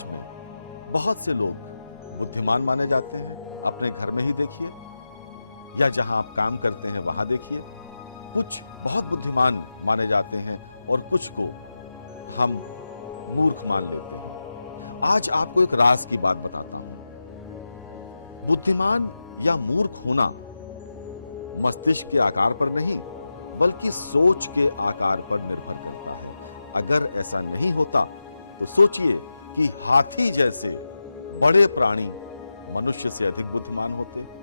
समाज में बहुत से लोग बुद्धिमान माने जाते हैं। अपने घर में ही देखिए या जहां आप काम करते हैं वहां देखिए, कुछ बहुत बुद्धिमान माने जाते हैं और कुछ को हम मूर्ख मान लेते हैं। आज आपको एक राज की बात बताता हूं। बुद्धिमान या मूर्ख होना मस्तिष्क के आकार पर नहीं बल्कि सोच के आकार पर निर्भर करता है। अगर ऐसा नहीं होता तो सोचिए कि हाथी जैसे बड़े प्राणी मनुष्य से अधिक बुद्धिमान होते हैं।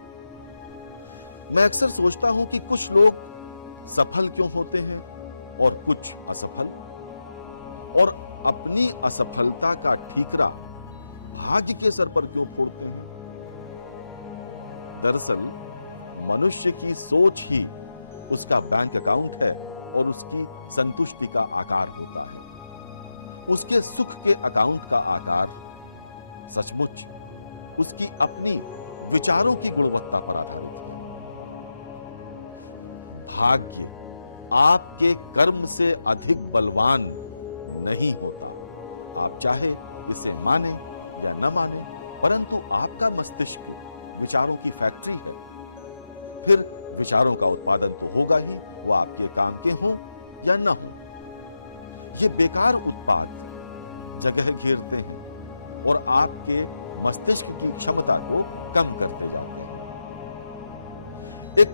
मैं अक्सर सोचता हूं कि कुछ लोग सफल क्यों होते हैं और कुछ असफल, और अपनी असफलता का ठीकरा भाग्य के सर पर क्यों फोड़ते हैं। दरअसल मनुष्य की सोच ही उसका बैंक अकाउंट है और उसकी संतुष्टि का आकार होता है। उसके सुख के अकाउंट का आकार सचमुच उसकी अपनी विचारों की गुणवत्ता पर आधारित है। भाग्य आपके कर्म से अधिक बलवान नहीं होता। आप चाहे इसे माने या न माने, परंतु आपका मस्तिष्क विचारों की फैक्ट्री है। फिर विचारों का उत्पादन तो होगा ही, वो आपके काम के हों या न हो। ये बेकार उत्पाद जगह घेरते हैं और आपके मस्तिष्क की क्षमता को कम करते जाते हैं। एक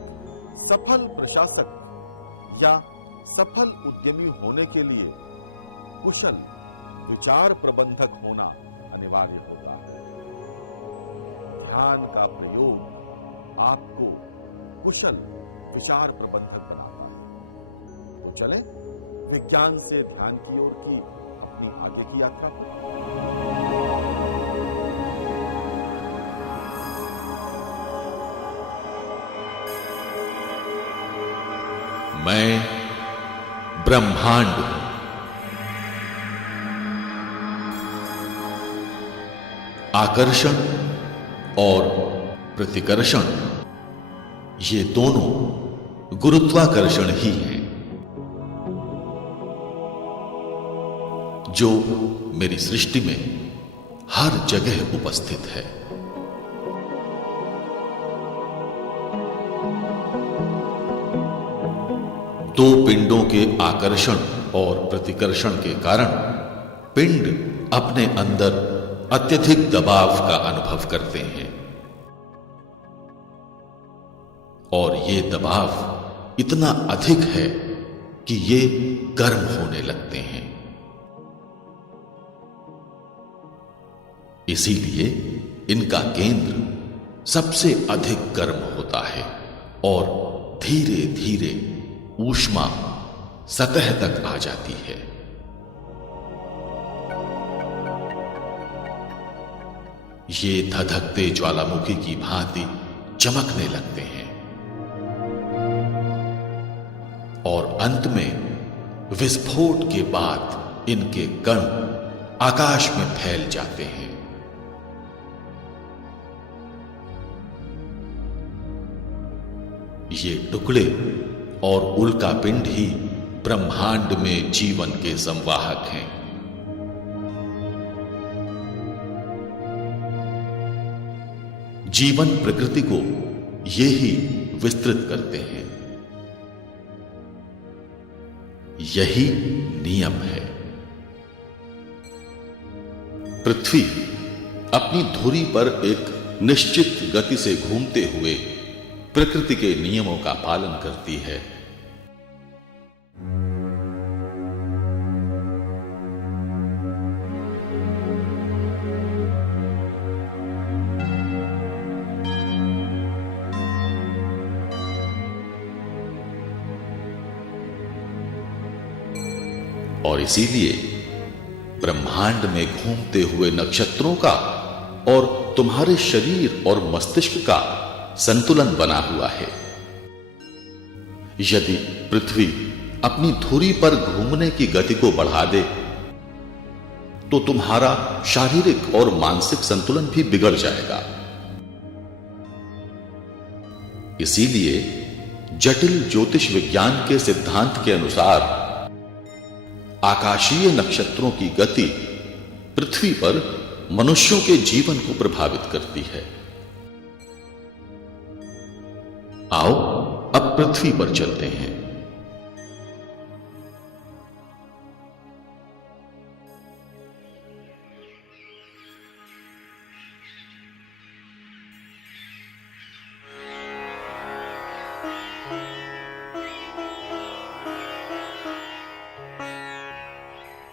सफल प्रशासक या सफल उद्यमी होने के लिए कुशल विचार प्रबंधक होना अनिवार्य होता है। ध्यान का प्रयोग आपको कुशल विचार प्रबंधक बनाता है। तो चलें विज्ञान से ध्यान की ओर की अपनी आगे की यात्रा को। मैं ब्रह्मांड हूं। आकर्षण और प्रतिकर्षण ये दोनों गुरुत्वाकर्षण ही हैं जो मेरी सृष्टि में हर जगह उपस्थित है। दो पिंडों के आकर्षण और प्रतिकर्षण के कारण पिंड अपने अंदर अत्यधिक दबाव का अनुभव करते हैं और ये दबाव इतना अधिक है कि ये गर्म होने लगते हैं। इसीलिए इनका केंद्र सबसे अधिक गर्म होता है और धीरे धीरे ऊष्मा सतह तक आ जाती है। ये धधकते ज्वालामुखी की भांति चमकने लगते हैं और अंत में विस्फोट के बाद इनके कण आकाश में फैल जाते हैं। ये टुकड़े और उल्का पिंड ही ब्रह्मांड में जीवन के संवाहक हैं। जीवन प्रकृति को ये ही विस्तृत करते हैं। यही नियम है। पृथ्वी अपनी धुरी पर एक निश्चित गति से घूमते हुए प्रकृति के नियमों का पालन करती है। और इसीलिए ब्रह्मांड में घूमते हुए नक्षत्रों का और तुम्हारे शरीर और मस्तिष्क का संतुलन बना हुआ है। यदि पृथ्वी अपनी धुरी पर घूमने की गति को बढ़ा दे तो तुम्हारा शारीरिक और मानसिक संतुलन भी बिगड़ जाएगा। इसीलिए जटिल ज्योतिष विज्ञान के सिद्धांत के अनुसार आकाशीय नक्षत्रों की गति पृथ्वी पर मनुष्यों के जीवन को प्रभावित करती है। आओ अब पृथ्वी पर चलते हैं।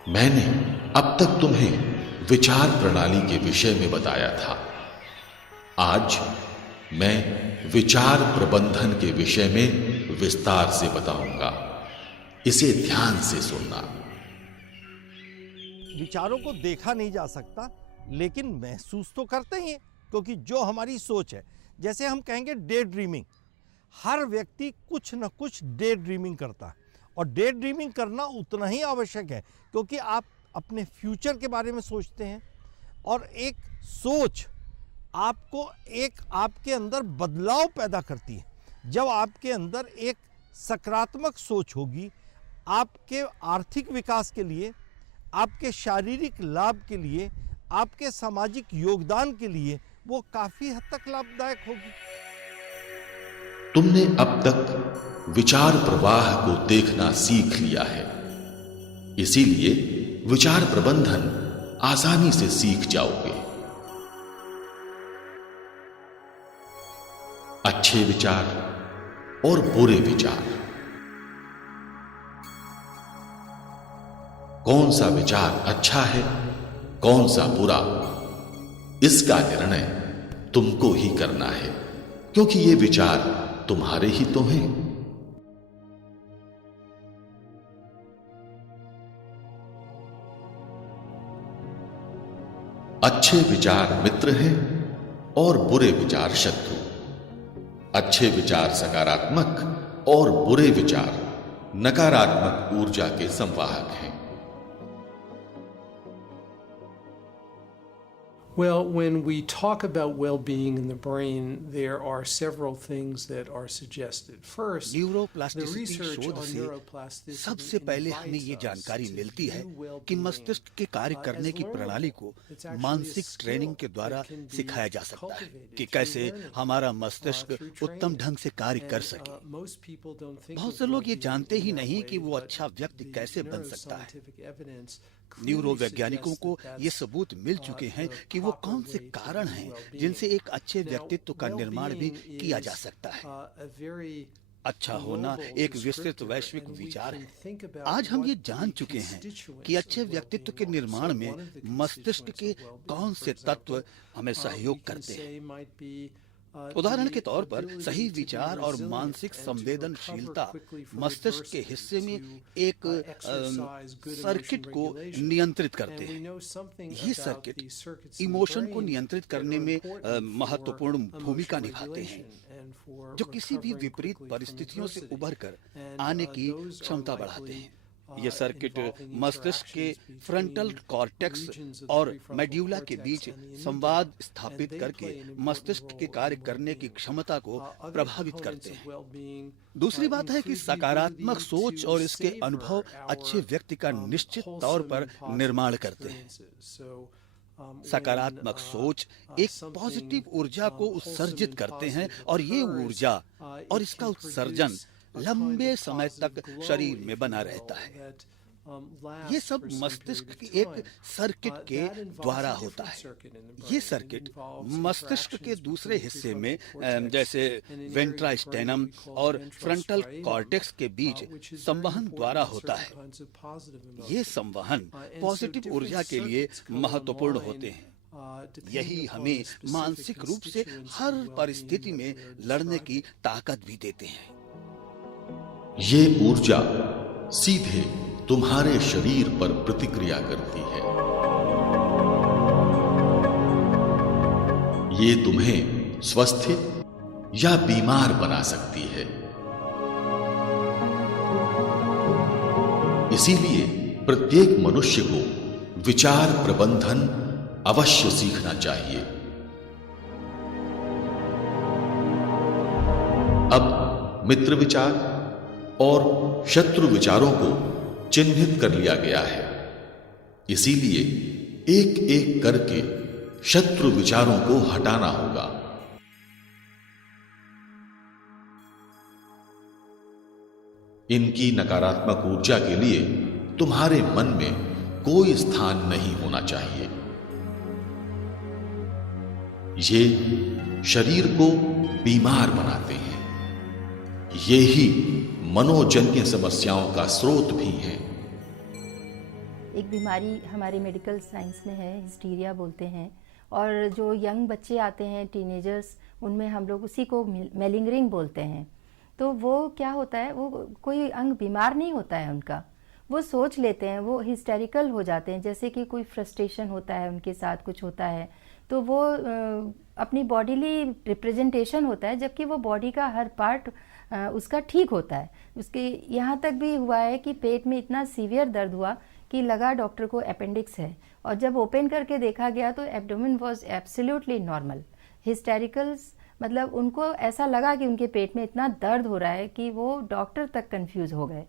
मैंने अब तक तुम्हें विचार प्रणाली के विषय में बताया था। आज मैं विचार प्रबंधन के विषय में विस्तार से बताऊंगा। इसे ध्यान से सुनना। विचारों को देखा नहीं जा सकता, लेकिन महसूस तो करते ही हैं, क्योंकि जो हमारी सोच है, जैसे हम कहेंगे डे ड्रीमिंग, हर व्यक्ति कुछ न कुछ डे ड्रीमिंग करता है। और डे ड्रीमिंग करना उतना ही आवश्यक है, क्योंकि आप अपने फ्यूचर के बारे में सोचते हैं और एक सोच आपको एक आपके अंदर बदलाव पैदा करती है। जब आपके अंदर एक सकारात्मक सोच होगी, आपके आर्थिक विकास के लिए, आपके शारीरिक लाभ के लिए, आपके सामाजिक योगदान के लिए वो काफी हद तक लाभदायक होगी। तुमने अब तक विचार प्रवाह को देखना सीख लिया है, इसीलिए विचार प्रबंधन आसानी से सीख जाओगे। अच्छे विचार और बुरे विचार, कौन सा विचार अच्छा है, कौन सा बुरा, इसका निर्णय तुमको ही करना है, क्योंकि ये विचार तुम्हारे ही तो हैं। अच्छे विचार मित्र हैं और बुरे विचार शत्रु। अच्छे विचार सकारात्मक और बुरे विचार नकारात्मक ऊर्जा के संवाहक हैं। Well, when we talk about well-being in the brain, there are several things that are suggested. First, the neuroplasticity research शोध on से neuroplasticity सबसे पहले हमें ये invites जानकारी us मिलती to है view कि well-being मस्तिष्क के कार्य करने की as प्रणाली को learnable. It's actually मानसिक a ट्रेनिंग skill के द्वारा that can be सिखाया जा सकता है cultivated कि through कैसे learning, हमारा मस्तिष्क through उत्तम training. ढंग से कार्य कर And, सके। most people don't think बहुत of से लोग ये well-being जानते ही in that नहीं way, कि वो but अच्छा व्यक्ति the कैसे बन सकता है। neuroscientific evidence clearly न्यूरोवैज्ञानिकों को suggests ये that सबूत मिल चुके हैं the कि वो proper कौन से way to कारण view हैं well-being. जिनसे एक अच्छे Now, व्यक्तित्व का निर्माण भी well-being किया जा is, सकता है। a very अच्छा होना global एक विस्तृत descriptor, वैश्विक and we विचार can है। think about आज हम ये what जान the चुके हैं constituents कि अच्छे of व्यक्तित्व के well-being are. निर्माण So में one of the मस्तिष्क के constituents of well-being, कौन for से example, तत्व हमें सहयोग we can करते हैं। say might be, उदाहरण के the तौर पर ability सही to be विचार और resilient मानसिक and to संवेदनशीलता recover quickly from मस्तिष्क के adversity, हिस्से में to, एक exercise good सर्किट emotion को regulation. नियंत्रित करते And we हैं। know something ये about circuit these circuits in the emotion को brain नियंत्रित that करने are में important महत्वपूर्ण for भूमिका emotion निभाते हैं, regulation and for जो किसी भी recovering विपरीत quickly from परिस्थितियों से adversity. उबर कर And, आने की those are क्षमता likely, बढ़ाते हैं। ये सर्किट involving मस्तिष्क के interactions frontal between cortex regions of the और prefrontal मेड्यूला के cortex beach and the amygdala, संवाद and स्थापित they करके play an important मस्तिष्क के role कार्य in करने की well-being. क्षमता को Other प्रभावित components करते of हैं। well-being, दूसरी बात है कि include the सकारात्मक ability सोच to और इसके savor अनुभव our, अच्छे व्यक्ति का निश्चित तौर wholesome पर and positive निर्माण करते हैं। experiences. So, when, सकारात्मक सोच एक something, पॉजिटिव ऊर्जा को wholesome उत्सर्जित and करते हैं positive और ये occurs, ऊर्जा it और इसका can उत्सर्जन produce a लंबे kind of समय तक positive glow, शरीर if में you बना will, रहता है। that, ये lasts सब for some मस्तिष्क period की of एक time. सर्किट के That involves द्वारा a होता different है। circuit in the ये brain. It सर्किट involves मस्तिष्क के interactions दूसरे between हिस्से prefrontal में cortex जैसे and an area of the brain वेंट्रास्टेनम we call और ventral फ्रंटल striatum, कॉर्टेक्स के बीच which is very संवहन important द्वारा to होता certain है। kinds of positive ये emotions. संवहन And so पॉजिटिव different ऊर्जा के लिए circuits come महत्वपूर्ण online, होते हैं। depending यही upon हमें the specific मानसिक रूप से constituents of हर well-being परिस्थिति that में we are लड़ने की describing. ताकत भी देते हैं। ये ऊर्जा सीधे तुम्हारे शरीर पर प्रतिक्रिया करती है। ये तुम्हें स्वस्थ या बीमार बना सकती है। इसीलिए प्रत्येक मनुष्य को विचार प्रबंधन अवश्य सीखना चाहिए। अब मित्र विचार और शत्रु विचारों को चिन्हित कर लिया गया है, इसीलिए एक एक करके शत्रु विचारों को हटाना होगा। इनकी नकारात्मक ऊर्जा के लिए तुम्हारे मन में कोई स्थान नहीं होना चाहिए। ये शरीर को बीमार बनाते हैं। ये ही मनोजन्य समस्याओं का स्रोत भी है। एक बीमारी हमारे मेडिकल साइंस में है, हिस्टीरिया बोलते हैं, और जो यंग बच्चे आते हैं, टीनेजर्स, उनमें हम लोग उसी को मेलिंगरिंग बोलते हैं। तो वो क्या होता है, वो कोई अंग बीमार नहीं होता है उनका, वो सोच लेते हैं, वो हिस्टेरिकल हो जाते हैं, जैसे कि कोई फ्रस्ट्रेशन होता है, उनके साथ कुछ होता है, तो वो अपनी बॉडीली रिप्रेजेंटेशन होता है, जबकि वो बॉडी का हर पार्ट उसका ठीक होता है। उसके यहाँ तक भी हुआ है कि पेट में इतना सीवियर दर्द हुआ कि लगा डॉक्टर को अपेंडिक्स है, और जब ओपन करके देखा गया तो एब्डोमेन वाज एब्सोल्युटली नॉर्मल। हिस्टेरिकल्स मतलब उनको ऐसा लगा कि उनके पेट में इतना दर्द हो रहा है कि वो डॉक्टर तक कंफ्यूज हो गए।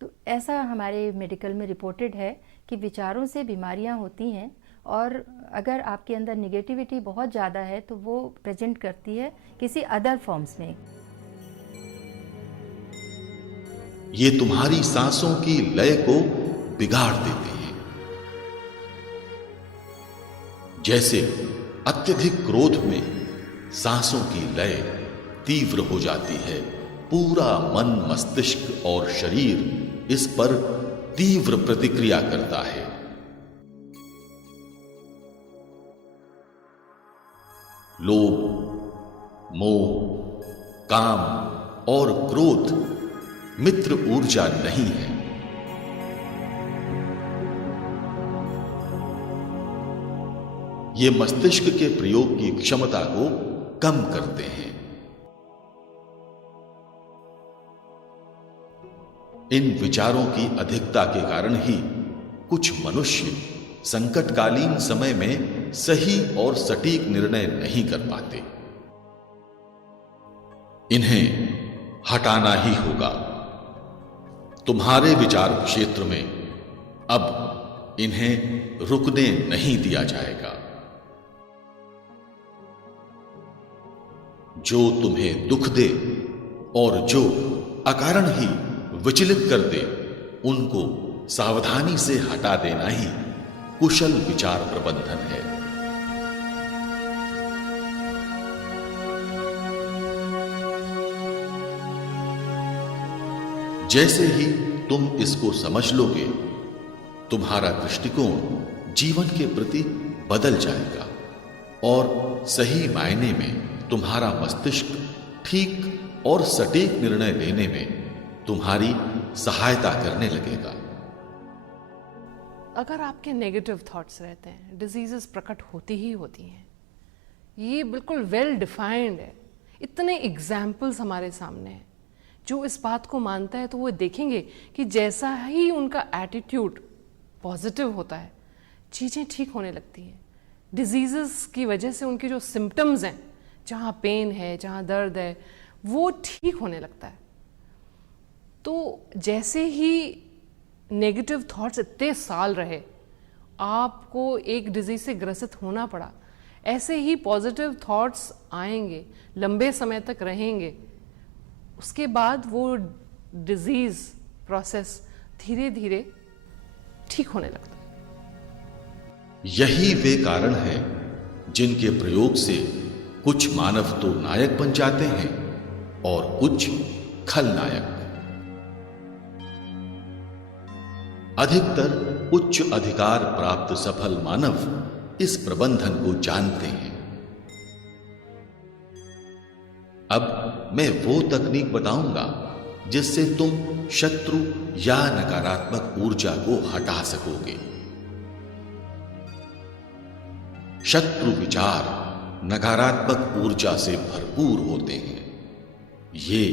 तो ऐसा हमारे मेडिकल में रिपोर्टेड है कि विचारों से बीमारियां होती हैं, और अगर आपके अंदर निगेटिविटी बहुत ज़्यादा है तो वो प्रेजेंट करती है किसी अदर फॉर्म्स में। ये तुम्हारी सांसों की लय को बिगाड़ देते हैं। जैसे अत्यधिक क्रोध में सांसों की लय तीव्र हो जाती है, पूरा मन, मस्तिष्क और शरीर इस पर तीव्र प्रतिक्रिया करता है। लोभ, मोह, काम और क्रोध मित्र ऊर्जा नहीं है। ये मस्तिष्क के प्रयोग की क्षमता को कम करते हैं। इन विचारों की अधिकता के कारण ही कुछ मनुष्य संकटकालीन समय में सही और सटीक निर्णय नहीं कर पाते। इन्हें हटाना ही होगा। तुम्हारे विचार क्षेत्र में अब इन्हें रुकने नहीं दिया जाएगा। जो तुम्हें दुख दे और जो अकारण ही विचलित कर दे, उनको सावधानी से हटा देना ही कुशल विचार प्रबंधन है। जैसे ही तुम इसको समझ लोगे, तुम्हारा दृष्टिकोण जीवन के प्रति बदल जाएगा और सही मायने में तुम्हारा मस्तिष्क ठीक और सटीक निर्णय लेने में तुम्हारी सहायता करने लगेगा। अगर आपके नेगेटिव थॉट्स रहते हैं, डिजीजेस प्रकट होती ही होती हैं। ये बिल्कुल वेल डिफाइंड है। इतने एग्जाम्पल्स हमारे सामने हैं। जो इस बात को मानता है तो वो देखेंगे कि जैसा ही उनका एटीट्यूड पॉजिटिव होता है, चीज़ें ठीक होने लगती हैं। डिजीजेस की वजह से उनके जो सिम्टम्स हैं, जहाँ पेन है, जहाँ दर्द है, वो ठीक होने लगता है। तो जैसे ही नेगेटिव थॉट्स इतने साल रहे, आपको एक डिजीज से ग्रसित होना पड़ा, ऐसे ही पॉजिटिव थॉट्स आएंगे, लंबे समय तक रहेंगे, उसके बाद वो डिजीज प्रोसेस धीरे धीरे ठीक होने लगता है। यही वे कारण हैं जिनके प्रयोग से कुछ मानव तो नायक बन जाते हैं और कुछ खलनायक। अधिकतर उच्च अधिकार प्राप्त सफल मानव इस प्रबंधन को जानते हैं। अब मैं वो तकनीक बताऊंगा जिससे तुम शत्रु या नकारात्मक ऊर्जा को हटा सकोगे। शत्रु विचार नकारात्मक ऊर्जा से भरपूर होते हैं। ये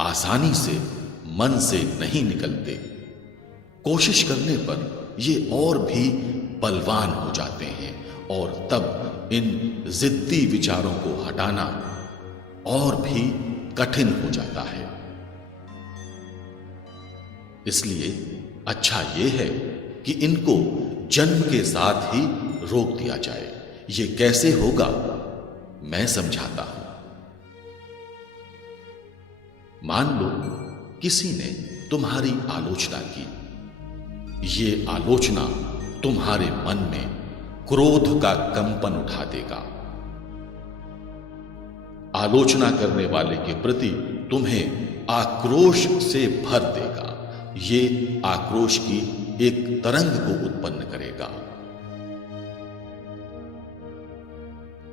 आसानी से मन से नहीं निकलते। कोशिश करने पर ये और भी बलवान हो जाते हैं और तब इन जिद्दी विचारों को हटाना और भी कठिन हो जाता है। इसलिए अच्छा यह है कि इनको जन्म के साथ ही रोक दिया जाए। ये कैसे होगा मैं समझाता हूं। मान लो किसी ने तुम्हारी आलोचना की। ये आलोचना तुम्हारे मन में क्रोध का कंपन उठा देगा। आलोचना करने वाले के प्रति तुम्हें आक्रोश से भर देगा। ये आक्रोश की एक तरंग को उत्पन्न करेगा।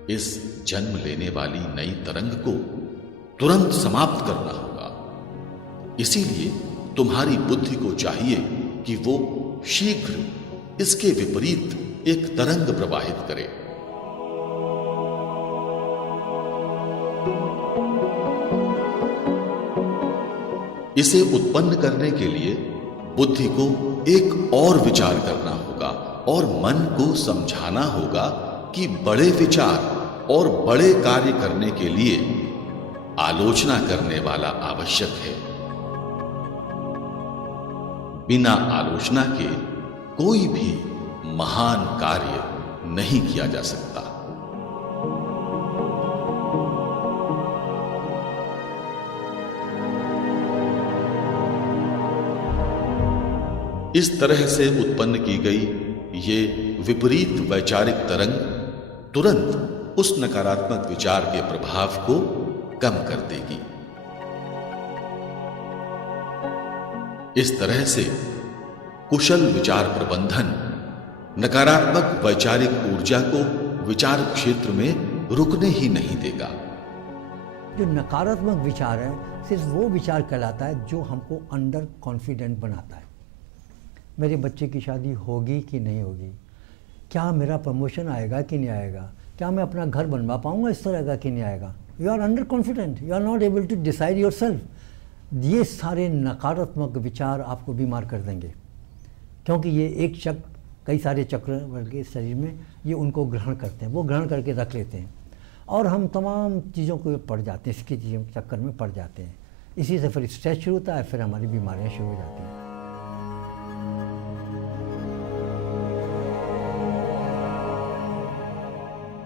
इस जन्म लेने वाली नई तरंग को तुरंत समाप्त करना होगा। इसीलिए तुम्हारी बुद्धि को चाहिए कि वो शीघ्र इसके विपरीत एक तरंग प्रवाहित करे। इसे उत्पन्न करने के लिए बुद्धि को एक और विचार करना होगा और मन को समझाना होगा कि बड़े विचार और बड़े कार्य करने के लिए आलोचना करने वाला आवश्यक है। बिना आलोचना के कोई भी महान कार्य नहीं किया जा सकता। इस तरह से उत्पन्न की गई ये विपरीत वैचारिक तरंग तुरंत उस नकारात्मक विचार के प्रभाव को कम कर देगी। इस तरह से कुशल विचार प्रबंधन नकारात्मक वैचारिक ऊर्जा को विचार क्षेत्र में रुकने ही नहीं देगा। जो नकारात्मक विचार है सिर्फ वो विचार कहलाता है जो हमको अंडर कॉन्फिडेंट बनाता है। मेरे बच्चे की शादी होगी कि नहीं होगी, क्या मेरा प्रमोशन आएगा कि नहीं आएगा, क्या मैं अपना घर बनवा पाऊंगा इस तरह का कि नहीं आएगा। You are under confident, you are not able to decide yourself. ये सारे नकारात्मक विचार आपको बीमार कर देंगे, क्योंकि ये एक चक्र कई सारे चक्र के शरीर में ये उनको ग्रहण करते हैं, वो ग्रहण करके रख लेते हैं और हम तमाम चीज़ों को पड़ जाते हैं, इसके चक्कर में पड़ जाते हैं। इसी से फिर स्ट्रेस शुरू होता है, फिर हमारी बीमारियाँ शुरू हो जाती हैं।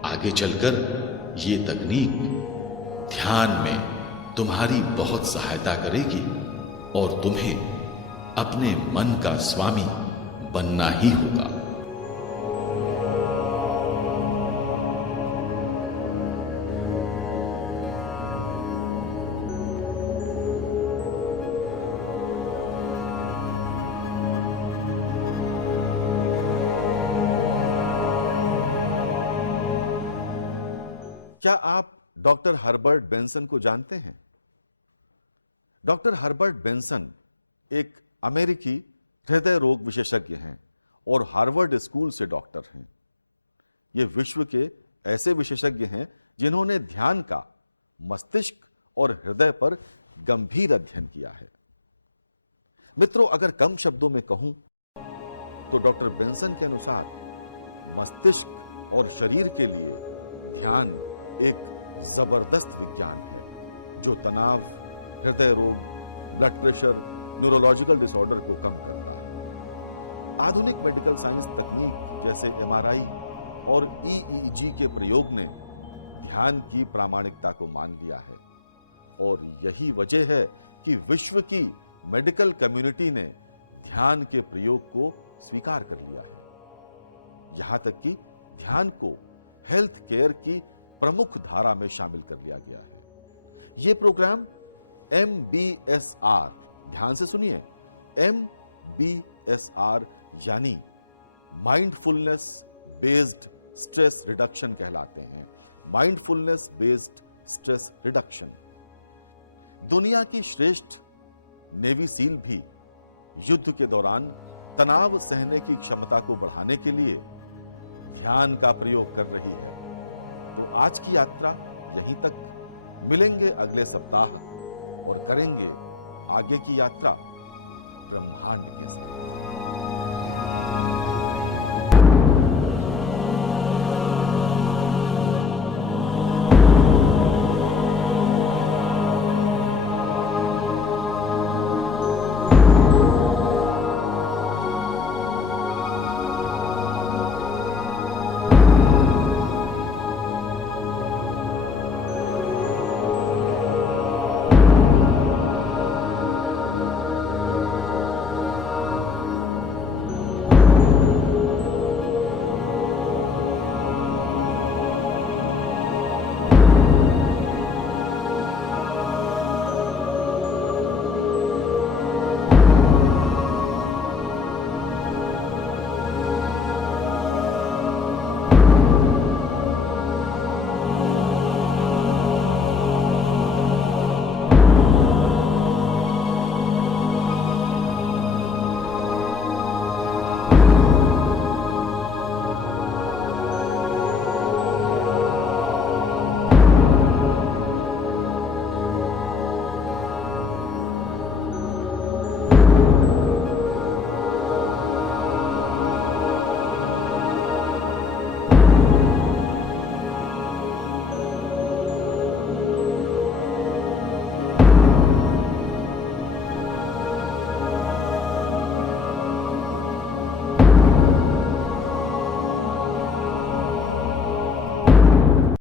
आगे चलकर ये तकनीक ध्यान में तुम्हारी बहुत सहायता करेगी और तुम्हें अपने मन का स्वामी बनना ही होगा। क्या आप डॉक्टर हर्बर्ट बेंसन को जानते हैं? डॉक्टर हर्बर्ट बेंसन एक अमेरिकी हृदय रोग विशेषज्ञ हैं और हार्वर्ड स्कूल से डॉक्टर हैं। ये विश्व के ऐसे विशेषज्ञ हैं जिन्होंने ध्यान का मस्तिष्क और हृदय पर गंभीर अध्ययन किया है। मित्रों, अगर कम शब्दों में कहूं तो डॉक्टर बेंसन के अनुसार मस्तिष्क और शरीर के लिए ध्यान एक जबरदस्त विज्ञान है जो तनाव, हृदय रोग, ब्लड प्रेशर, न्यूरोलॉजिकल डिसऑर्डर को कम करता है। आधुनिक मेडिकल साइंस तकनीक जैसे एमआरआई और ईईजी के प्रयोग ने ध्यान की प्रामाणिकता को मान लिया है और यही वजह है कि विश्व की मेडिकल कम्युनिटी ने ध्यान के प्रयोग को स्वीकार कर लिया है। यहां तक कि ध्यान को हेल्थ केयर की प्रमुख धारा में शामिल कर लिया गया है। यह प्रोग्राम MBSR, ध्यान से सुनिए, MBSR यानी माइंडफुलनेस बेस्ड स्ट्रेस रिडक्शन कहलाते हैं। Mindfulness based stress reduction. दुनिया की श्रेष्ठ नेवी सील भी युद्ध के दौरान तनाव सहने की क्षमता को बढ़ाने के लिए ध्यान का प्रयोग कर रही है। तो आज की यात्रा यहीं तक। मिलेंगे अगले सप्ताह और करेंगे आगे की यात्रा ब्रह्मांड के साथ।